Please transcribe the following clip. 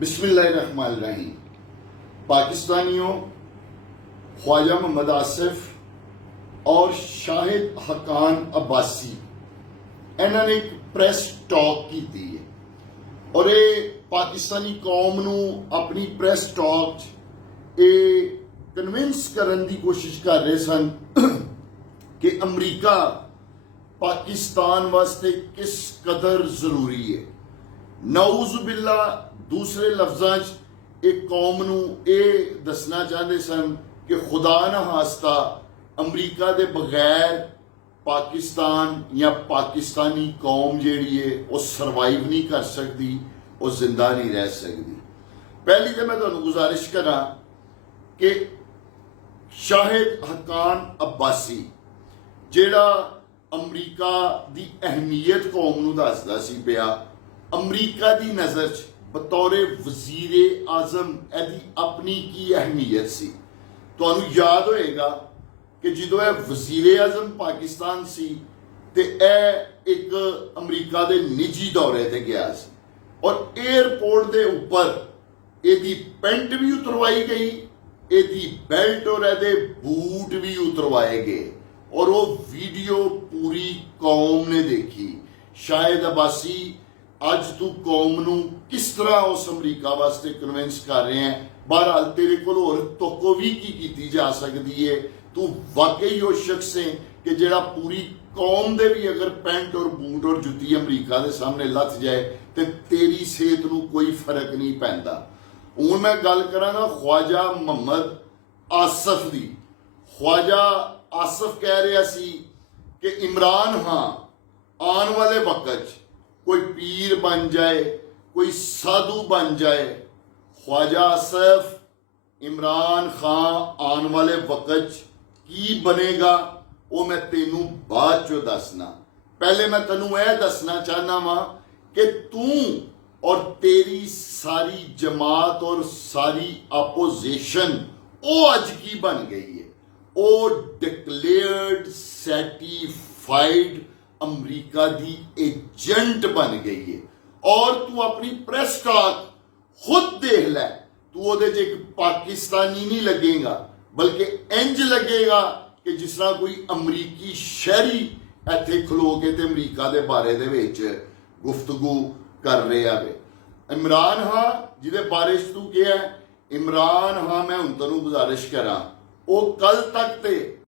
बिस्मिल्लाहिर्रहमानिर्रहीम। पाकिस्तानियों, ख्वाजा मोहम्मद आसिफ और शाहिद हकान अब्बासी इन्होंने एक प्रेस टॉक की थी और ये पाकिस्तानी कौम नू अपनी प्रेस टॉक ये कन्विंस करने की कोशिश कर रहे सन कि अमरीका पाकिस्तान वास्ते किस कदर जरूरी है। नऊज़ बिल्ला दूसरे लफ्जां एक कौम नू ये दसना चाहते सन कि खुदा ना हास्ता अमरीका दे बगैर पाकिस्तान या पाकिस्तानी कौम जिहड़ी है वो सरवाइव नहीं कर सकती, वो जिंदा नहीं रह सकती। पहली तो मैं तुहानू गुजारिश करा कि शाहिद हकान अब्बासी जिहड़ा अमरीका दी अहमियत कौम नू दसदा सी पिया, अमरीका दी नज़र च बतौरे वजीरे आजम एदी अपनी की अहमियत सी। तुहानू याद होएगा कि जो यह वजीरे आजम पाकिस्तान सी ते एक अमरीका दे निजी दौरे ते गया सी और एयरपोर्ट दे ऊपर एदी पेंट भी उतरवाई गई, एदी बेल्ट और एदे बूट भी उतरवाए गए और वो वीडियो पूरी कौम ने देखी। शाहिद अब्बासी अज तू कौम नू किस तरह उस अमरीका वास्ते कन्विंस कर रहे हैं। बहरहाल तेरे को होर तोको भी की जा सकती है। तू वाकई वो शख्स है कि जेड़ा पूरी कौम दे भी अगर पेंट और बूट और जुत्ती अमरीका दे सामने लथ जाए तो तेरी सेहत नू कोई फर्क नहीं पैंदा। हुण मैं गल करांगा ख्वाजा मोहम्मद आसिफ दी। ख्वाजा आसिफ कह रहा सी कि इमरान खां आने वाले वक्त कोई पीर बन जाए, कोई साधु बन जाए। ख्वाजा आसिफ इमरान खां आने वाले वक्त की बनेगा वो मैं तेनू बाद चो दसना। पहले मैं तेनू यह दसना चाहना वा कि तू और तेरी सारी जमात और सारी अपोजिशन वो अज की बन गई है। वो डिक्लेयर्ड सर्टिफाइड अमरीका दी एजेंट बन गई है और तू अपनी प्रेस टॉक खुद देख लै। तू वो एक पाकिस्तानी नहीं लगेगा बल्कि इंज लगेगा कि जिस तरह कोई अमरीकी शहरी इत्थे खलो के ते अमरीका दे बारे दे विच गुफ्तगू कर रहा है। इमरान खां जिहदे बारे तू क्या है, इमरान खां मैं हुण तैनूं गुजारिश करा वो कल तक ते